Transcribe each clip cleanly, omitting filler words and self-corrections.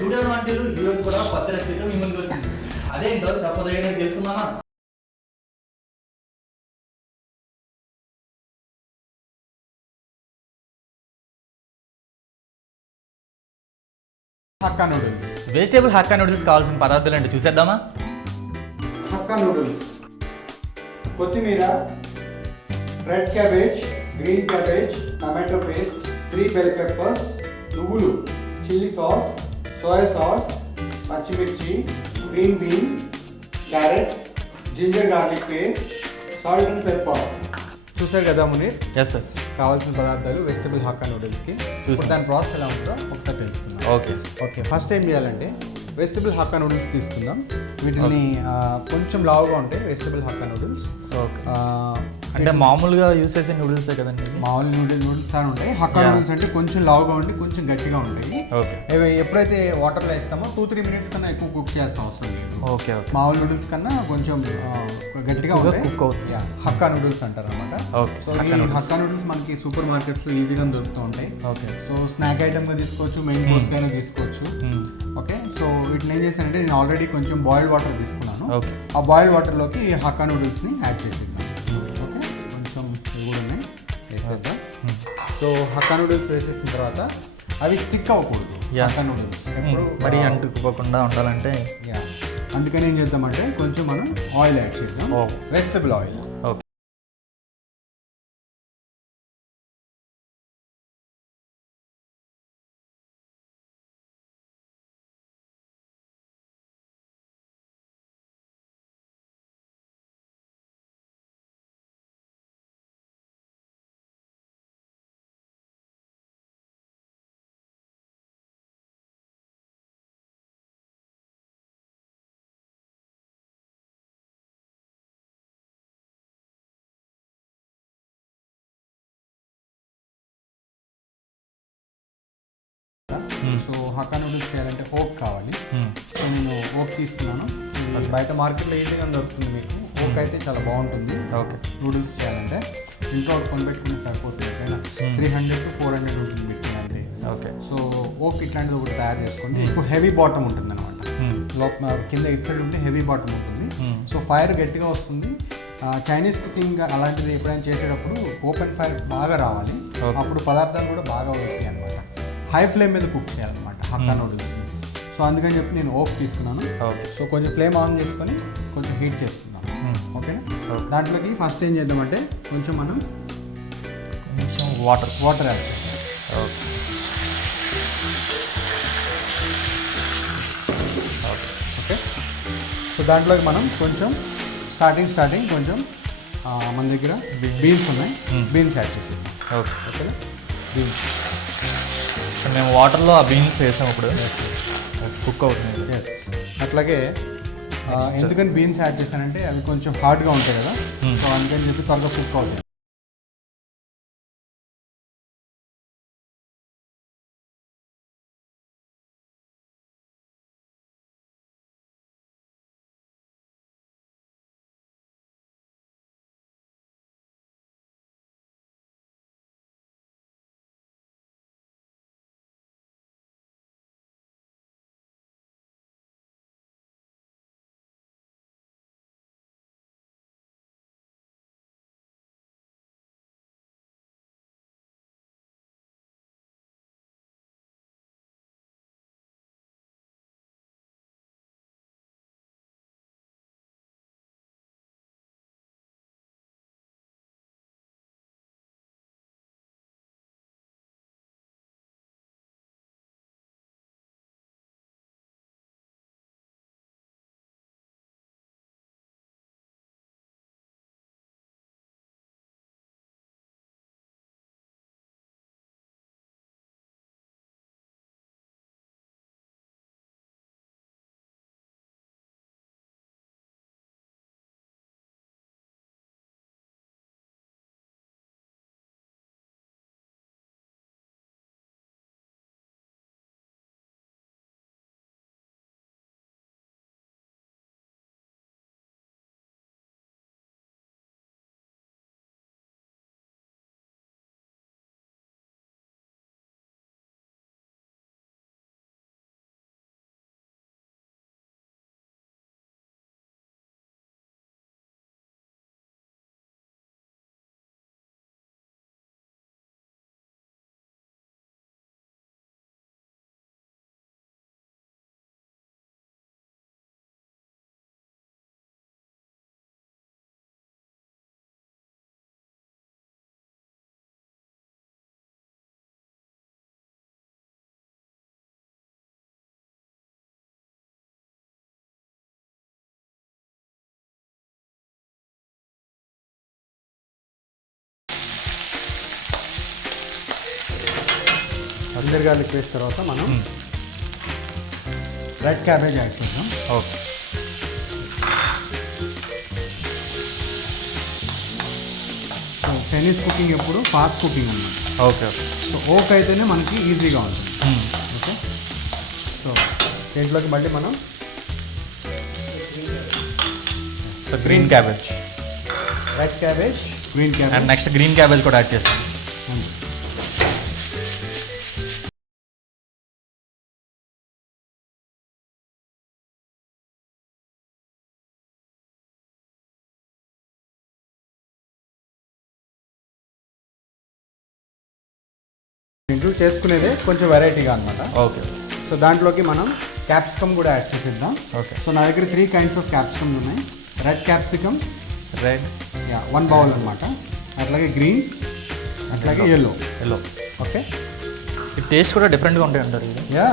స్టూడియో వంటలు ఈ రోజు కూడా కొత్త రెసిపీతో మీ ముందుకు వస్తుంది. అదేంటో చెప్పదగిన తెలుసుకుందామా? Hakka noodles. Vegetable Hakka noodles కావాల్సిన పదార్థాలు ఏంటో చూసేద్దామా? హక్కా నూడిల్స్, కొత్తిమీర, red cabbage, green cabbage, tomato paste, 3 bell peppers, నువ్వులు, చిల్లీ సాస్, సోయా సాస్, పచ్చిమిర్చి, green beans, carrots, ginger garlic paste, salt and pepper. చూసారు కదా మునీర్, ఎస్ సార్. కావాల్సిన పదార్థాలు వెజిటబుల్ హక్కా నూడిల్స్కి. దాని ప్రాసెస్ ఎలా ఉంటుందో ఒకసారి తెలుసుకుందాం. ఓకే ఫస్ట్ ఏం చేయాలంటే వెజిటబుల్ హక్కా నూడిల్స్ తీసుకుందాం. వీటిని కొంచెం లావుగా ఉంటాయి వెజిటబుల్ హక్కా నూడిల్స్. అంటే మామూలుగా యూస్ చేసే నూడిల్సే కదండి? మామూలు నూడిల్స్ అని ఉంటాయి. హక్కా నూడిల్స్ అంటే కొంచెం లావుగా ఉండి కొంచెం గట్టిగా ఉంటాయి. ఇవి ఎప్పుడైతే వాటర్లో వేస్తామో 2-3 మినిట్స్ కన్నా ఎక్కువ కుక్ చేయాల్సిన అవసరం లేదు. ఓకే మామూలు నూడిల్స్ కన్నా కొంచెం గట్టిగా కుక్ అవుతుంది. హక్కా నూడిల్స్ అంటారు అనమాట. సో ఈ హక్కా నూడిల్స్ మనకి సూపర్ మార్కెట్స్లో ఈజీగా దొరుకుతూ ఉంటాయి. సో స్నాక్ ఐటమ్గా తీసుకోవచ్చు, మెయిన్ కోర్స్గా అయినా తీసుకోవచ్చు. ఓకే, సో వీటిని ఏం చేశానంటే నేను ఆల్రెడీ కొంచెం బాయిల్డ్ వాటర్ తీసుకున్నాను. ఆ బాయిల్డ్ వాటర్లోకి ఈ హక్కా నూడిల్స్ని యాడ్ చేసేద్దాం. ఓకే, కొంచెం ఇవి కూడా ఉన్నాయి, వేసేద్దాం. సో హక్కా నూడిల్స్ వేసేసిన తర్వాత అవి స్టిక్ అవ్వకూడదు. హక్కా నూడిల్స్ ఎప్పుడు మరీ అంటుకుపోకుండా ఉండాలంటే అందుకని ఏం చేద్దామంటే కొంచెం మనం ఆయిల్ యాడ్ చేద్దాం. Vegetable oil. So hakka noodles చేయాలంటే ఓక్ కావాలి. సో నేను ఓక్ తీసుకున్నాను. బయట మార్కెట్లో ఈజీగా దొరుకుతుంది మీకు. ఓక్ అయితే చాలా బాగుంటుంది. ఓకే, నూడిల్స్ చేయాలంటే ఇంట్లో కొనిపెట్టుకుని సరిపోతుంది. 300-400 ఉంటుంది మీకు అంతే. ఓకే, సో ఓక్ ఇట్లాంటిది ఒకటి తయారు చేసుకోండి. ఎక్కువ హెవీ బాటమ్ ఉంటుంది అనమాట. లోపల కింద ఇత్తడి ఉంటే హెవీ బాటమ్ ఉంటుంది. సో ఫైర్ గట్టిగా వస్తుంది. చైనీస్ కుకింగ్ అలాంటిది ఎప్పుడైనా చేసేటప్పుడు ఓపెన్ ఫైర్ బాగా రావాలి. అప్పుడు పదార్థాలు కూడా బాగా అవుతాయి అనమాట. హై ఫ్లేమ్ మీద కుక్ చేయాలన్నమాట హక్కా నూడిల్స్ని. సో అందుకని చెప్పి నేను ఓక్ తీసుకున్నాను. సో కొంచెం ఫ్లేమ్ ఆన్ చేసుకొని కొంచెం హీట్ చేసుకున్నాను. ఓకేనా, దాంట్లోకి ఫస్ట్ ఏం చేద్దామంటే కొంచెం మనం వాటర్ యాడ్ చేస్తాం. ఓకే, సో దాంట్లోకి మనం కొంచెం స్టార్టింగ్ కొంచెం మన దగ్గర బీన్స్ ఉన్నాయి, బీన్స్ యాడ్ చేసేద్దాం. ఓకేనా, బీన్స్ మేము వాటర్లో ఆ బీన్స్ వేసాం. ఇప్పుడు కుక్ అవుతుంది. అట్లాగే ఎందుకని బీన్స్ యాడ్ చేశానంటే అవి కొంచెం హార్డ్గా ఉంటాయి కదా. సో అందుకని చెప్పి త్వరగా కుక్ అవుతాయి. జింజర్ గార్లిక్ పేస్ట్ తర్వాత మనం రెడ్ క్యాబేజ్ యాడ్ చేద్దాం. ఓకే. సో చైనీస్ కుకింగ్ ఎప్పుడు ఫాస్ట్ కుకింగ్ అన్నమాట. ఓకే. సో ఓక్ అయితేనే మనకి ఈజీగా ఉంటుంది. ఓకే. సో దీంట్లోకి మళ్ళీ మనం so green cabbage, red cabbage, green and cabbage next green cabbage కూడా యాడ్ చేస్తాం. ఇంట్లో చేసుకునేదే కొంచెం వెరైటీగా అనమాట. ఓకే. సో దాంట్లోకి మనం క్యాప్సికమ్ కూడా యాడ్ చేసేద్దాం. ఓకే. సో నా దగ్గర 3 kinds ఆఫ్ క్యాప్సికమ్ ఉన్నాయి. రెడ్ క్యాప్సికమ్, రెడ్, 1 bowl అనమాట. అట్లాగే గ్రీన్, అట్లాగే ఎల్లో. ఓకే. ఈ టేస్ట్ కూడా డిఫరెంట్గా ఉంటాయి అంటారు ఇది. యా.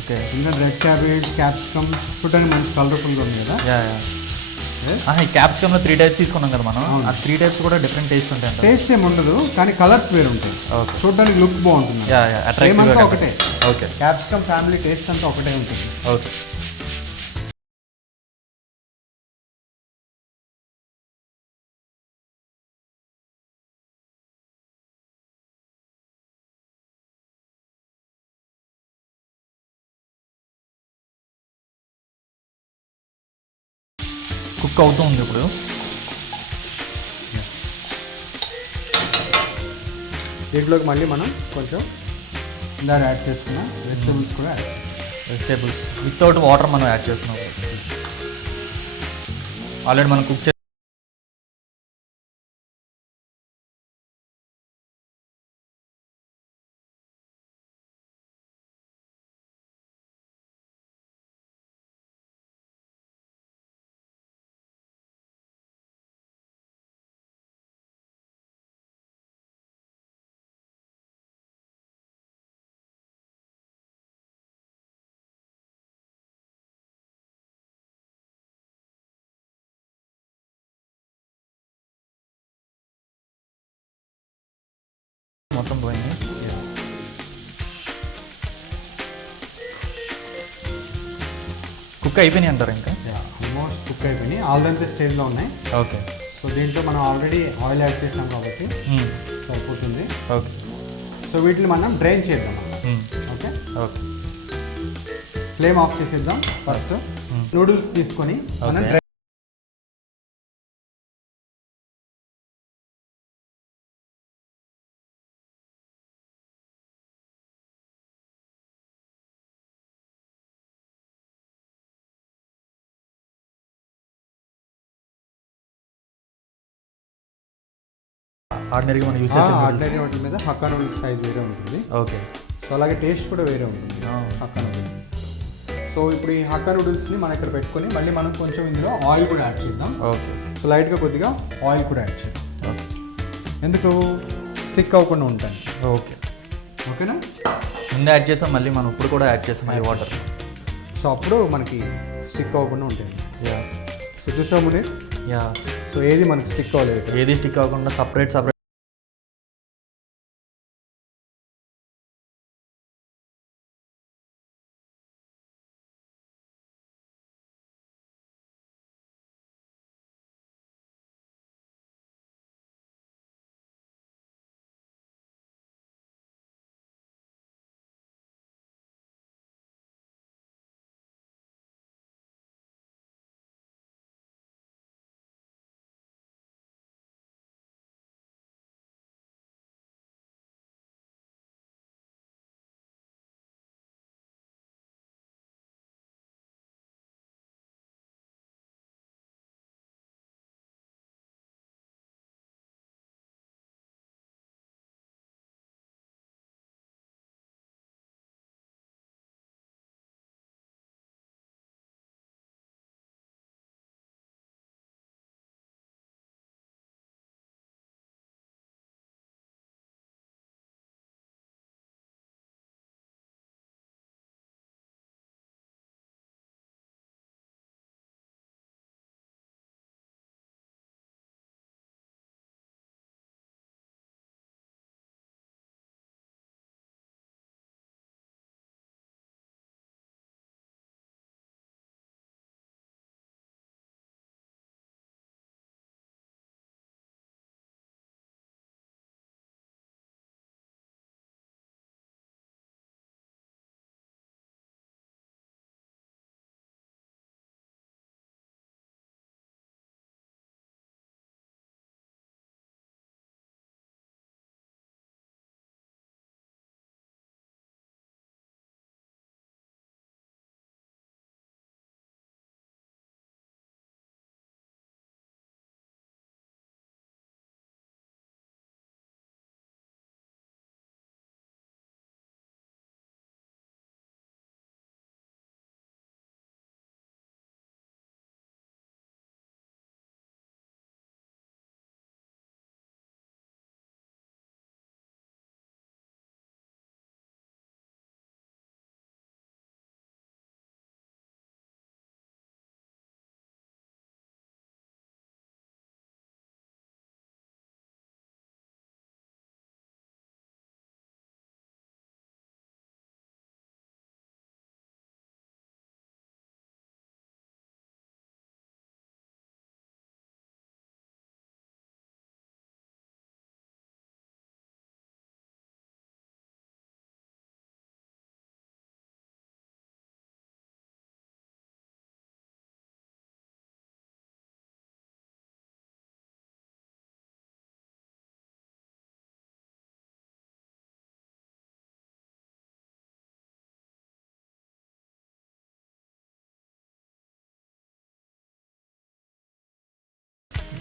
ఓకే. ఇంకా రెడ్ క్యాబేజ్, క్యాప్సికమ్ చూడడానికి మంచి కలర్ఫుల్గా ఉంది కదా. యా. ఈ క్యాప్సికమ్లో 3 types తీసుకున్నాం కదా మనం. అవును. ఆ 3 types కూడా డిఫరెంట్ టేస్ట్ ఉంటాయి అంటారు. టేస్ట్ ఏమి ఉండదు, కానీ కలర్స్ వేరు ఉంటాయి. ఓకే. చూడడానికి లుక్ బాగుంటుంది. అట్రాక్టివ్ ఏమంతా ఒకటే. ఓకే. క్యాప్సికమ్ ఫ్యామిలీ టేస్ట్ అంతా ఒకటే ఉంటుంది. ఓకే. కుక్ అవుతూ ఉంది ఇప్పుడు. దీంట్లోకి మళ్ళీ మనం కొంచెం ఇందాక యాడ్ చేసుకున్న వెజిటేబుల్స్ కూడా యాడ్ చేస్తాం. వెజిటేబుల్స్ వితౌట్ వాటర్ మనం యాడ్ చేస్తున్నాం. ఆల్రెడీ మనం కుక్ చే మొత్తం పోయింది. కుక్ అయిపోయినాయి అంటారు ఇంకా. ఆల్మోస్ట్ కుక్ అయిపోయినాయి, ఆల్దంతే స్టేజ్లో ఉన్నాయి. ఓకే. సో దీంట్లో మనం ఆల్రెడీ ఆయిల్ యాడ్ చేసాం కాబట్టి సరిపోతుంది. ఓకే. సో వీటిని మనం డ్రైన్ చేద్దాం. ఓకే. ఓకే. ఫ్లేమ్ ఆఫ్ చేసేద్దాం. ఫస్ట్ నూడిల్స్ తీసుకొని మనం Okay. ఆర్డినరీగా మనం యూస్ చేసే ఆర్డినరీ వాటి మీద హక్కా నూడిల్స్ సైజ్ వేరే ఉంటుంది. ఓకే. సో అలాగే టేస్ట్ కూడా వేరే ఉంటుంది హక్కా నూడిల్స్. సో ఇప్పుడు ఈ హక్కా నూడిల్స్ని మనం ఇక్కడ పెట్టుకొని మళ్ళీ మనం కొంచెం ఇందులో ఆయిల్ కూడా యాడ్ చేద్దాం. ఓకే. సో లైట్గా కొద్దిగా ఆయిల్ కూడా యాడ్ చేద్దాం. ఓకే. ఎందుకు స్టిక్ అవ్వకుండా ఉంటాను. ఓకే. ఓకేనా. ముందే యాడ్ చేసాం, మళ్ళీ మనం ఇప్పుడు కూడా యాడ్ చేసాం మళ్ళీ వాటర్. సో అప్పుడు మనకి స్టిక్ అవ్వకుండా ఉంటుంది. యా. సో చూసాము మునీర్. యా. సో ఏది మనకి స్టిక్ అవ్వలేదు. ఏది స్టిక్ అవ్వకుండా సపరేట్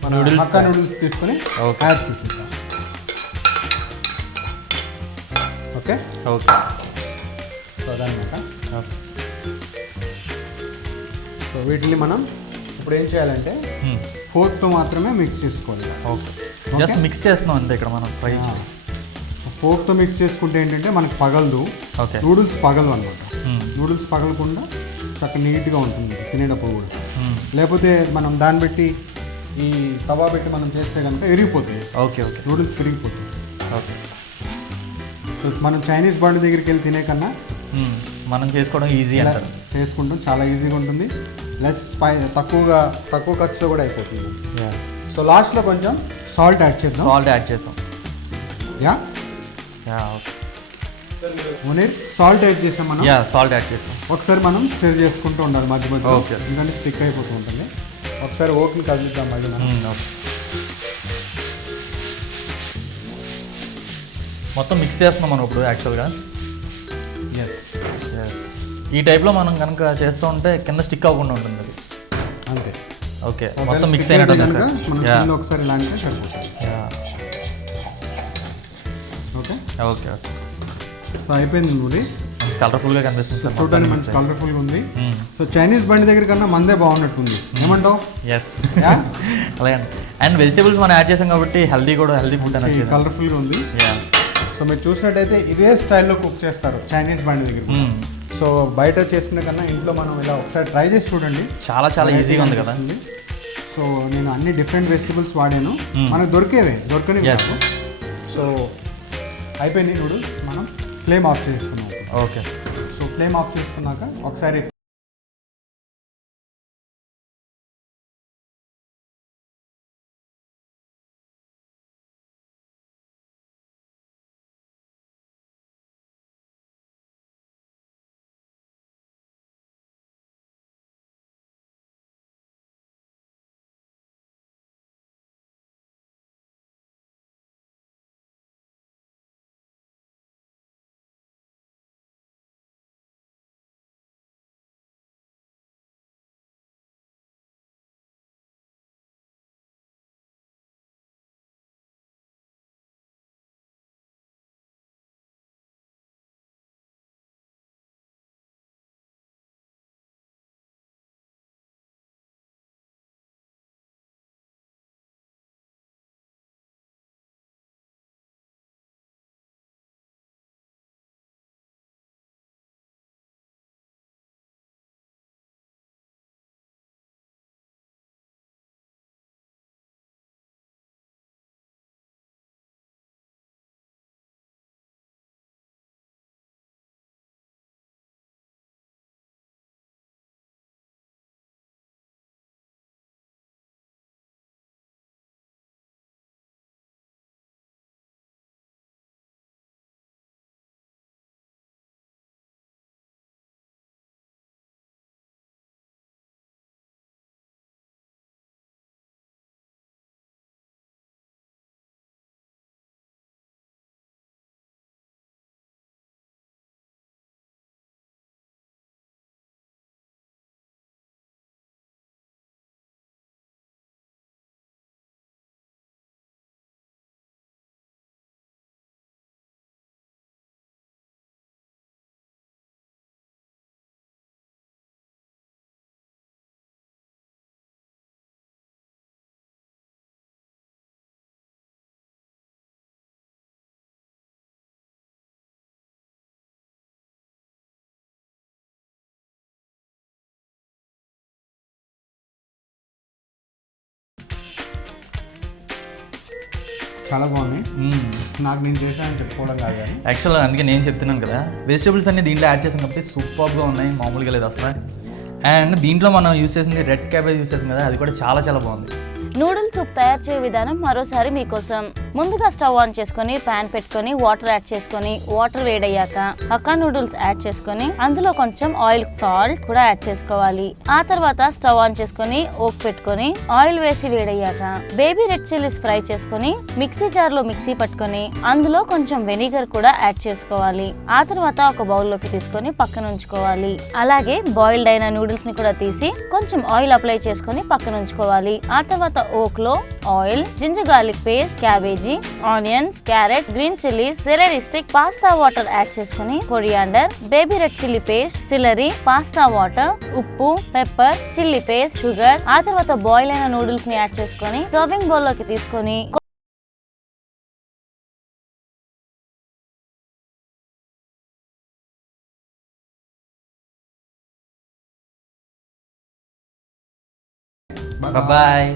హక్కా నూడిల్స్ తీసుకొని యాడ్ చేసేద్దాం. Okay okay. సో అదనమాట. సో వీటిని మనం ఇప్పుడు ఏం చేయాలంటే ఫోర్క్తో మాత్రమే మిక్స్ చేసుకోవాలి. ఓకే, జస్ట్ మిక్స్ చేస్తున్నాం అంతే ఇక్కడ మనం ఫ్రై. ఫోర్క్తో మిక్స్ చేసుకుంటే ఏంటంటే మనకి పగలదు. ఓకే, నూడిల్స్ పగలవు అనమాట. నూడిల్స్ పగలకుండా చక్కగా నీట్గా ఉంటుంది తినేటప్పుడు కూడా. లేకపోతే మనం దాన్ని పెట్టి ఈ తవా పెట్టి మనం చేస్తే కనుక ఎరిగిపోతుంది. ఓకే ఓకే, నూడిల్స్ విరిగిపోతుంది. ఓకే. సో మనం చైనీస్ బండి దగ్గరికి వెళ్ళి తినే కన్నా మనం చేసుకోవడం ఈజీ అంటారు. చేసుకుంటాం, చాలా ఈజీగా ఉంటుంది. లెస్ తక్కువ ఖర్చులో కూడా అయిపోతుంది. సో లాస్ట్లో కొంచెం సాల్ట్ యాడ్ చేద్దాం. సాల్ట్ యాడ్ చేసాం. Yeah okay. Munir salt add చేసాం మనం. సాల్ట్ యాడ్ చేసాం. ఒకసారి మనం స్టిర్ చేసుకుంటూ ఉండాలి మధ్య మధ్య. ఓకే, ఎందుకంటే స్టిక్ అయిపోతూ ఉంటుంది. ఒకసారి ఓపెన్ కలుద్దాం మళ్ళీ మనం. మొత్తం మిక్స్ చేస్తున్నాం మనం ఇప్పుడు యాక్చువల్గా. ఎస్. ఈ టైప్లో మనం కనుక చేస్తూ ఉంటే కింద స్టిక్ అవ్వకుండా ఉంటుంది అది. అంతే. ఓకే, మొత్తం మిక్స్ అయినట్టు ఒకసారి ఇలా అంటే సరిపోతుంది. Okay okay. సో అయిపోయింది నూడి. మంచి కలర్ఫుల్గా కనిపిస్తుంది సార్. చూడడానికి మంచి కలర్ఫుల్గా ఉంది. సో చైనీస్ బండి దగ్గర కన్నా మందే బాగున్నట్టుంది. ఏమంటావు? ఎస్, అలాగే. అండ్ వెజిటేబుల్స్ మనం యాడ్ చేసాం కాబట్టి హెల్దీ ఫుడ్ అనేది కలర్ఫుల్గా ఉంది. సో మీరు చూసినట్టయితే ఇదే స్టైల్లో కుక్ చేస్తారు చైనీస్ బండి దగ్గర. సో బయట చేసుకునే కన్నా ఇంట్లో మనం ఇలా ఒకసారి ట్రై చేసి చూడండి. చాలా ఈజీగా ఉంది కదా. సో నేను అన్ని డిఫరెంట్ వెజిటబుల్స్ వాడాను. మనకు దొరకని. సో అయిపోయింది నూడిల్స్. మనం ఫ్లేమ్ ఆఫ్ చేసుకున్నాం. ఓకే. సో ఫ్లేమ్ ఆఫ్ చేసుకున్నాక ఒకసారి చాలా బాగున్నాయి. నాకు నేను చేశానని చెప్పుకోవడం కాదు కానీ యాక్చువల్గా అందుకే నేను చెప్తున్నాను కదా, వెజిటేబుల్స్ అన్ని దీంట్లో యాడ్ చేసాం కాబట్టి సూపర్గా ఉన్నాయి, మామూలుగా లేదు అసలు. అండ్ దీంట్లో మనం యూస్ చేసింది రెడ్ క్యాబేజ్ యూస్ చేసాం కదా, అది కూడా చాలా బాగుంది. నూడిల్స్ సూప్ తయారు చేయ విధానం మరోసారి మీకోసం. ముందుగా స్టవ్ ఆన్ చేసుకొని ప్యాన్ పెట్టుకొని వాటర్ యాడ్ చేసుకొని వాటర్ వేడయ్యాక హక్కా నూడిల్స్ యాడ్ చేసుకొని అందులో కొంచెం ఆయిల్, సాల్ట్ కూడా యాడ్ చేసుకోవాలి. ఆ తర్వాత స్టవ్ ఆన్ చేసుకొని ఓక్ పెట్టుకొని ఆయిల్ వేసి వేడయ్యాక బేబీ రెడ్ చిల్లీస్ ఫ్రై చేసుకొని మిక్సీ జార్ లో మిక్సీ పట్టుకొని అందులో కొంచెం వెనిగర్ కూడా యాడ్ చేసుకోవాలి. ఆ తర్వాత ఒక బౌల్లోకి తీసుకొని పక్కన ఉంచుకోవాలి. అలాగే బాయిల్డ్ అయిన నూడిల్స్ ని కూడా తీసి కొంచెం ఆయిల్ అప్లై చేసుకొని పక్కన ఉంచుకోవాలి. ఆ తర్వాత ఓక్ లో oil, ginger garlic paste, cabbage, onions, carrot, green chilli, celery stick, pasta water add చేసుకుని coriander, baby red chilli paste, celery, pasta water, ఉప్పు, పెప్పర్, చిల్లీ పేస్ట్, షుగర్, ఆ తర్వాత బాయిల్ అయిన నూడిల్స్ ని యాడ్ చేసుకొని సర్వింగ్ బౌల్ లోకి తీసుకొని బాయ్.